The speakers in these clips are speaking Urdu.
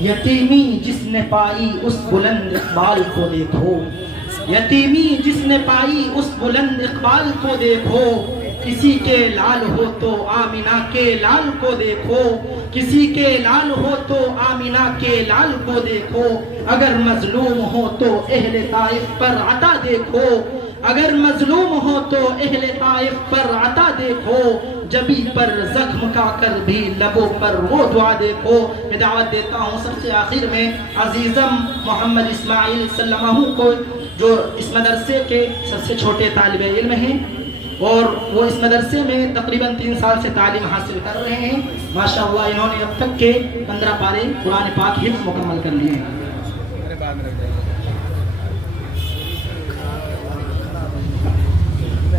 یتیمی جس نے پائی اس بلند اقبال کو دیکھو، یتیمی جس نے پائی اس بلند اقبال کو دیکھو، کسی کے لال ہو تو آمینہ کے لال کو دیکھو، کسی کے لال ہو تو آمینہ کے لال کو دیکھو، اگر مظلوم ہو تو اہل طائف پر عطا دیکھو، اگر مظلوم ہو تو اہل طائف پر عطا دیکھو، جبی پر زخم کا کر بھی لبوں پر وہ دعا دیکھو۔ میں دعوت دیتا ہوں سب سے آخر میں عزیزم محمد اسماعیل سلمہ کو، جو اس مدرسے کے سب سے چھوٹے طالب علم ہیں اور وہ اس مدرسے میں تقریباً 3 سال سے تعلیم حاصل کر رہے ہیں۔ ماشاءاللہ انہوں نے اب تک کے 15 پارے قرآن پاک حفظ مکمل کر لیے ہیں۔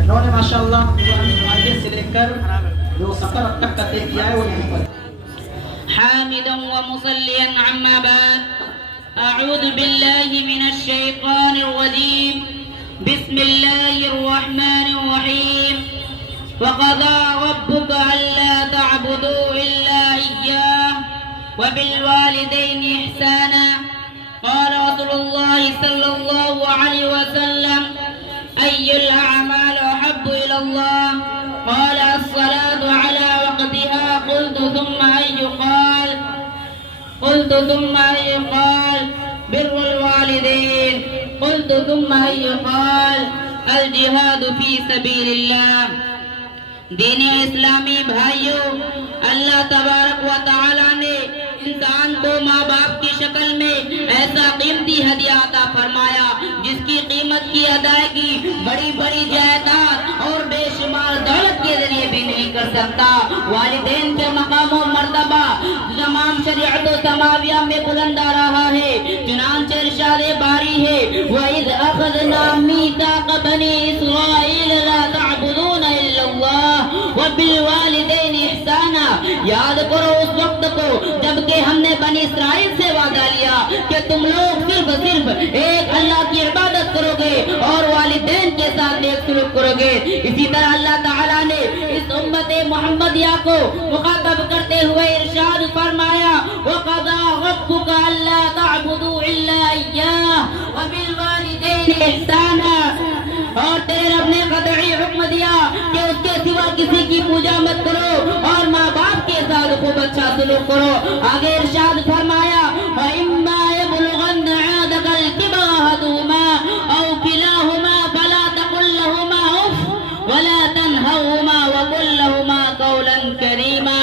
انہوں نے ماشاءاللہ قرآن معاہدے سے لے کر جو سفر اب تک کا طے کیا ہے وہ یہیں پر۔ حامدا ومصليا عما بعد، أعوذ بالله من الشيطان الرجيم، بسم الله الرحمن الرحيم، وقضى ربك ألا تعبدوا إلا إياه وبالوالدين إحسانا، قال رسول الله صلى الله عليه وسلم: أي الأعمال أحب إلى الله؟ قال الصلاة على وقتها، قلت ثم أي؟ قال بر الوالدين، قلت ثم أي؟ قال الجهاد في سبيل الله۔ دین اسلامی بھائیوں، اللہ تبارک و تعالی نے انسان کو ماں باپ کی شکل میں ایسا قیمتی ہدیہ عطا فرمایا جس کی قیمت کی ادائیگی بڑی بڑی جائیداد اور بے شمار دولت کے ذریعے بھی نہیں کر سکتا۔ والدین کے مقام و مرتبہ تمام شریعت و سماویہ میں بلند آ رہا ہے، چنانچہ ارشاد باری ہے: وَإِذْ أَخَذْنَا مِيثَاقَ بَنِي إِسْرَائِيلَ لَا تَعْبُدُونَ إِلَّا اللَّهَ وَبِالْوَالِدَيْنِ إِحْسَانًا۔ یاد کرو اس وقت کو جبکہ ہم نے بنی اسرائیل سے وعدہ لیا کہ تم لوگ صرف ایک اللہ کی عبادت کرو گے اور والدین کے ساتھ نیک سلوک کرو گے۔ اسی طرح اللہ تعالیٰ نے اس امت محمدیہ کو مخاطب کرتے ہوئے ارشاد فرمایا: وَقَضَى رَبُّكَ أَلَّا تَعْبُدُوا إِلَّا إِيَّاهُ وَبِالْوَالِدَيْنِ إِحْسَانًا۔ اور تیرے رب نے قطعی حکم دیا کہ اس کے سوا کسی کی پوجا مت کرو اور ماں باپ کے ساتھ خوب اچھا سلوک کرو۔ آگے ارشاد فرمایا: وَإِمَّا يَبْلُغَنَّ عِندَكَ الْكِبَرَ أَحَدُهُمَا أَوْ كِلَاهُمَا فَلَا تَقُل لَّهُمَا أُفٍّ وَلَا تَنْهَرْهُمَا وَقُل لَّهُمَا قَوْلًا كَرِيمًا۔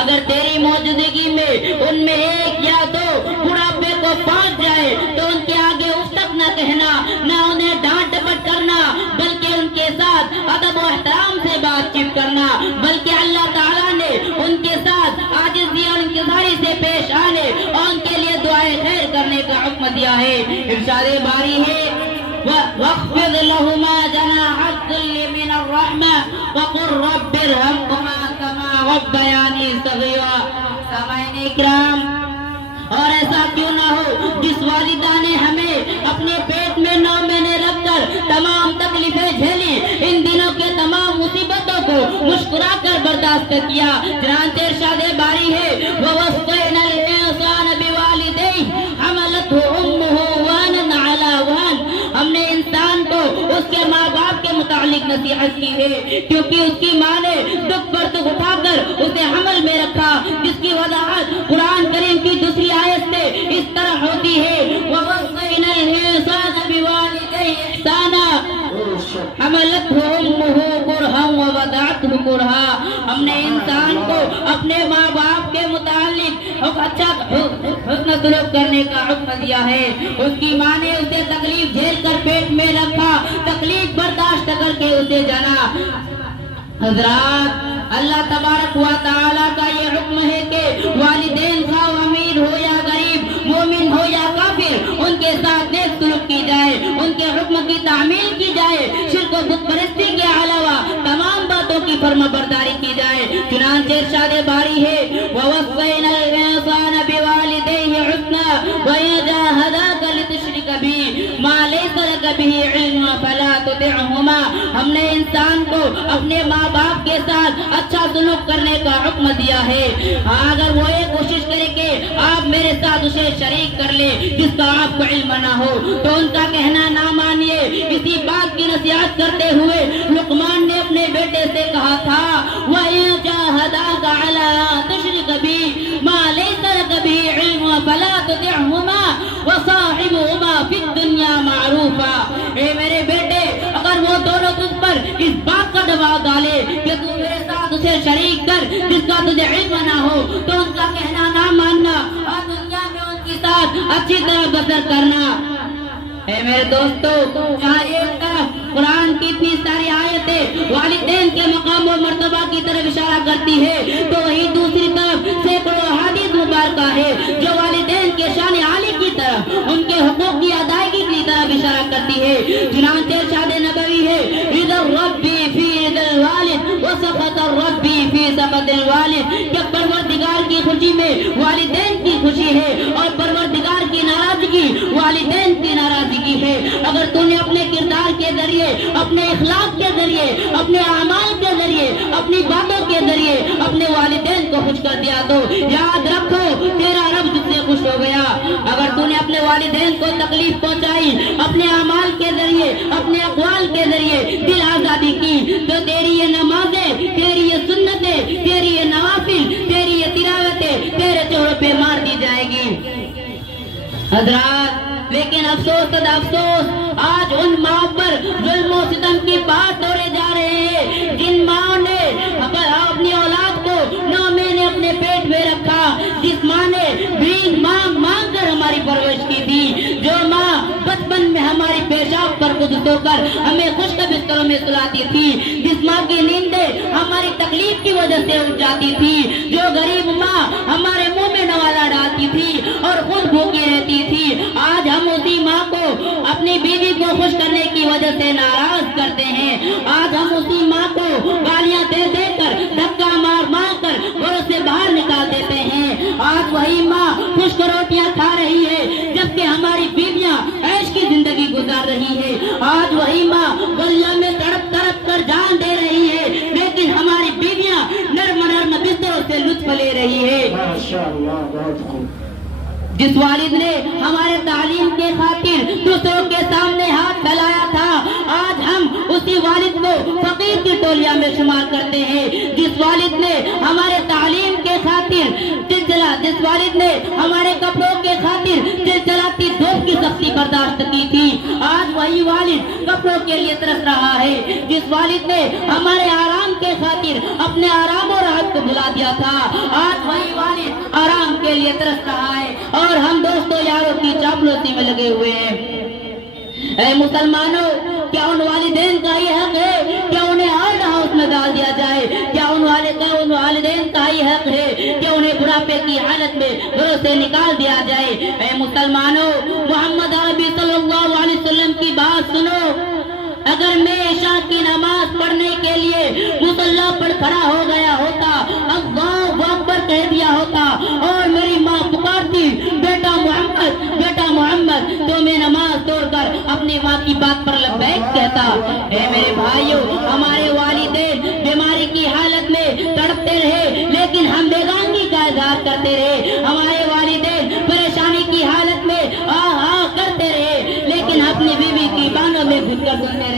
اگر تیری موجودگی میں ان میں ایک یا دو بڑھاپے کو پہنچ جائے تو ان کے آگے اف تک نہ کہنا، نہ انہیں ڈانٹ ڈپٹ کرنا، بلکہ ان کے ساتھ ادب و احترام سے بات چیت کرنا۔ بلکہ اللہ تعالیٰ نے ان کے ساتھ عاجزی اور انکساری سے پیش آنے اور ان کے لیے دعائیں خیر کرنے کا حکم دیا ہے۔ ارشاد باری ہے: وَاخْفِضْ لَهُمَا جَنَاحَ الذُّلِّ مِنَ الرَّحْمَةِ وَقُلْ رَبِّ ارْحَمْهُمَا كَمَا رَبَّيَانِي صَغِيرًا۔ سامعین اکرام، اور ایسا کیوں نہ ہو جس والدہ نے ہمیں اپنے پیٹ میں 9 مہینے رکھ کر تمام تکلیفیں جھیلی، ان دنوں کے تمام مصیبتوں کو مسکرا کر برداشت کیا۔ چنانچہ ارشاد باری ہے: وَوَصَّيْنَا الْإِنسَانَ بِوَالِدَيْهِ حَمَلَتْهُ أُمُّهُ وَهْنًا عَلَىٰ وَهْنٍ۔ ہم نے انسان کو اس کے ماں باپ کے متعلق نصیحت کی ہے کیونکہ اس کی ماں نے دکھ پر دکھ اٹھا کر اسے حمل میں رکھا، جس کی وضاحت قرآن کریم کی دوسری آیت سے اس طرح ہوتی ہے: وَوَصَّيْنَا الْإِنسَانَ بِوَالِدَيْهِ إِحْسَانًا حَمَلَتْهُ أُمُّهُ كُرْهًا وَوَضَعَتْهُ كُرْهًا۔ ہم نے انسان کو اپنے ماں باپ کے متعلق اچھا حسن سلوک کرنے کا حکم دیا ہے۔ اس کی ماں نے اسے تکلیف جھیل کر پیٹ میں رکھا، تکلیف برداشت کر کے اسے جنا۔ حضرات، اللہ تبارک و تعالیٰ کا یہ حکم ہے کہ والدین خواہ امیر ہو یا غریب، مومن ہو یا کافر، ان کے ساتھ نیک سلوک کی جائے، ان کے حکم کی تعمیل کی جائے، شرک و بت پرستی کے علاوہ تمام باتوں کی فرما برداری کی جائے۔ چنانچہ ارشاد باری ہے: وَوَصَّيْنَا الْإِنسَانَ بِوَالِدَيْهِ حُسْنًا وَإِن جَاهَدَاكَ تشرک بی ما لیس لک بہ علم فلا تطعہما. ہم نے انسان کو اپنے ماں باپ کے ساتھ اچھا سلوک کرنے کا حکم دیا ہے. اگر وہ یہ کوشش کرے کہ آپ میرے ساتھ اسے شریک کر لے جس کا آپ کو علم نہ ہو تو ان کا کہنا نہ مانیے. اسی بات کی نصیحت کرتے ہوئے لقمان نے اپنے بیٹے سے کہا تھا وَإِن جَاهَدَاكَ عَلَىٰ تُشْرِكَ بِي مَا لَيْسَ لَكَ بِهِ عِلْمٌ فَلَا تُطِعْهُمَا وَصَاحِبْهُمَا فِي الدُّنْيَا مَعْرُوفًا. اے میرے بیٹے اگر وہ دونوں تجھ پر اس بات کا دباؤ ڈالے کہ تو میرے ساتھ اسے شریک کر جس کا تجھے علم نہ ہو تو ان کا کہنا نہ ماننا اور دنیا میں ان کے ساتھ اچھی طرح بسر کرنا. اے میرے دوستو جہاں ایک طرف قرآن کی اتنی ساری آیتیں والدین کے مقام و مرتبہ کی طرف اشارہ کرتی ہے تو وہی دوسری طرف سینکڑوں حدیث مبارکہ ہے جو والدین کے شان عالی کی طرف ان کے حقوق کی ادائیگی کی طرف اشارہ کرتی ہے. چنانچہ ارشاد نبوی ہے رضا ربی فی رضا الوالد وسخط ربی فی سخط الوالد کہ پروردگار کی خوشی میں والدین کی خوشی ہے اور پروردگار کی ناراضگی والدین کی ناراضگی ہے. اگر تو نے اپنے کردار کے ذریعے اپنے اخلاق کے ذریعے اپنے اعمال کے ذریعے اپنی باتوں کے ذریعے اپنے والدین کو خوش کر دیا تو یاد رکھو تیرا رب تجھ سے خوش ہو گیا. اگر تو نے اپنے والدین کو تکلیف پہنچائی اپنے اعمال کے ذریعے اپنے اقوال کے ذریعے دل آزادی کی تو تیری یہ نمازیں تیری یہ سنتیں تیری یہ نوافل تیری یہ تلاوتیں تیرے چہروں پہ مار دی جائے گی. حضرات لیکن افسوس صد افسوس آج ان ماں پر ظلم و ستم کی بات توڑے جا رہے ہیں جن ماں نے اپنی اولاد کو 9 مہینے اپنے پیٹ میں رکھا, جس ماں نے بھیک مانگ مانگ کر ہماری پرورش کی تھی, جو ماں بچپن میں ہماری پیشاب پر خود سو کر ہمیں خشک بستروں میں سلاتی تھی, جس ماں کی نیندیں ہماری تکلیف کی وجہ سے اٹھ جاتی تھی, جو غریب ماں ہمارے منہ میں نوالا ڈالتی تھی اور خود بھوکی رہتی تھی. آج ہم اسی ماں کو اپنی بیوی کو خوش کرنے کی وجہ سے ناراض کرتے ہیں. آج ہم اسی ماں کو گالیاں دے دے کر دھکا مار مار کر گھروں سے باہر نکال دیتے ہیں. آج وہی ماں خشک روٹیاں کھا رہی ہے جبکہ ہماری بیویاں عیش کی زندگی گزار رہی ہے. آج وہی ماں گلیوں میں تڑپ تڑپ کر جان دے رہی ہے لیکن ہماری بیویاں نرم نرم بستروں سے لطف لے رہی ہے. ماشاءاللہ بہت خوب. جس والد نے ہمارے تعلیم کے خاطر دوسروں کے سامنے ہاتھ پھیلایا تھا آج ہم اسی والد کو فقیر کی ٹولیاں میں شمار کرتے ہیں. جس والد نے ہمارے تعلیم کے خاطر جس والد نے ہمارے کپڑوں کے خاطر چلاتی دھوپ کی سختی برداشت کی تھی آج وہی والد کپڑوں کے لیے ترس رہا ہے. جس والد نے ہمارے آرام کے خاطر اپنے آرام و راحت کو بھلا دیا تھا آج وہی والد آرام کے لیے ترس رہا ہے اور ہم دوستوں یاروں کی چاپلوسی میں لگے ہوئے ہیں. اے مسلمانوں کیا ان والدین کا یہ حق ہے کہ انہیں ہر ہاؤس میں ڈال دیا جائے؟ کیا ان والدین کا یہ حق ہے کہ انہیں بڑھاپے کی حالت میں گھروں سے نکال دیا جائے؟ اے مسلمانوں محمد عربی صلی اللہ علیہ وسلم کی بات سنو. اگر میں عشاء کی نماز پڑھنے کے لیے مصلی پر کھڑا ہو گیا ہوتا اللہ اکبر کہہ دیا ہوتا اور میری ماں پکارتی بیٹا محمد تو میں نماز توڑ کر اپنی ماں کی بات پر لبیک کہتا. اے میرے بھائیوں ہمارے والدین بیماری کی حالت میں تڑپتے رہے لیکن ہم بیگانگی کا اظہار کرتے رہے. ہمارے والدین پریشانی کی حالت میں کرتے رہے لیکن اپنی بیوی کی بانوں میں گھس کر سنتے رہے.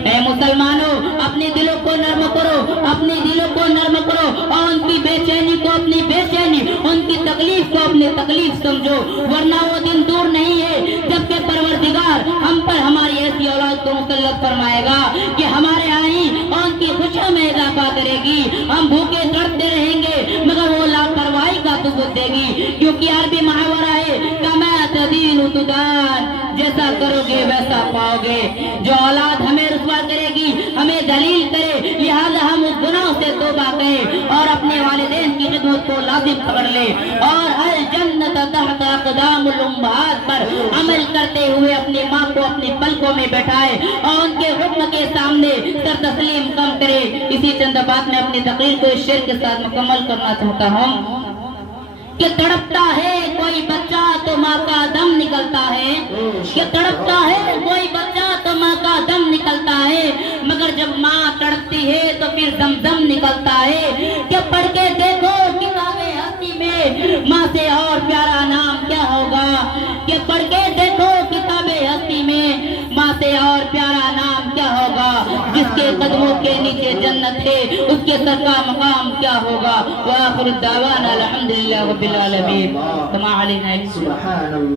اے مسلمانوں اپنے دلوں کو نرم کرو اپنے دلوں کو نرم کرو اور ان کی بے چینی کو اپنی بے چینی ان کی تکلیف کو اپنی تکلیف سمجھو ورنہ وہ دن دور نہیں ہے جبکہ پروردگار ہم پر ہماری ایسی اولاد کو مسلط فرمائے گا کہ ہمارے آئی اور ان کی خوشیوں میں اضافہ کرے گی. ہم بھوکے تڑپتے رہیں گے مگر وہ لاپرواہی کا ثبوت دے گی کیونکہ عربی محاورہ ہے کما تدین تدان جیسا کرو گے ویسا پاؤ گے. جو اولاد ہمیں رسوا کرے گی ہمیں دلیل کرے لہذا ہم اس گناہ سے توبہ کریں اور اپنے والدین کی خدمت کو لازم پکڑ لیں اور الجنت تحت اقدام الامہات پر عمل کرتے ہوئے اپنی ماں کو اپنی پلکوں میں بیٹھائے اور ان کے حکم کے سامنے سر تسلیم کم کرے. اسی چند بات میں اپنی تقریر کو اس شعر کے ساتھ مکمل کرنا چاہتا ہوں کہ تڑپتا ہے کوئی بچہ تو ماں کا دم نکلتا ہے زمزم نکلتا ہے کہ پڑھ کے دیکھو کتاب ہستی میں ماں سے اور پیارا نام کیا ہوگا، کہ پڑھ کے دیکھو کتاب ہستی میں ماں سے اور پیارا نام کیا ہوگا، جس کے قدموں کے نیچے جنت ہے اس کے سر کا مقام کیا ہوگا۔ وآخر الدعوانا الحمدللہ رب العالمین۔ کما علینا سبحان اللہ۔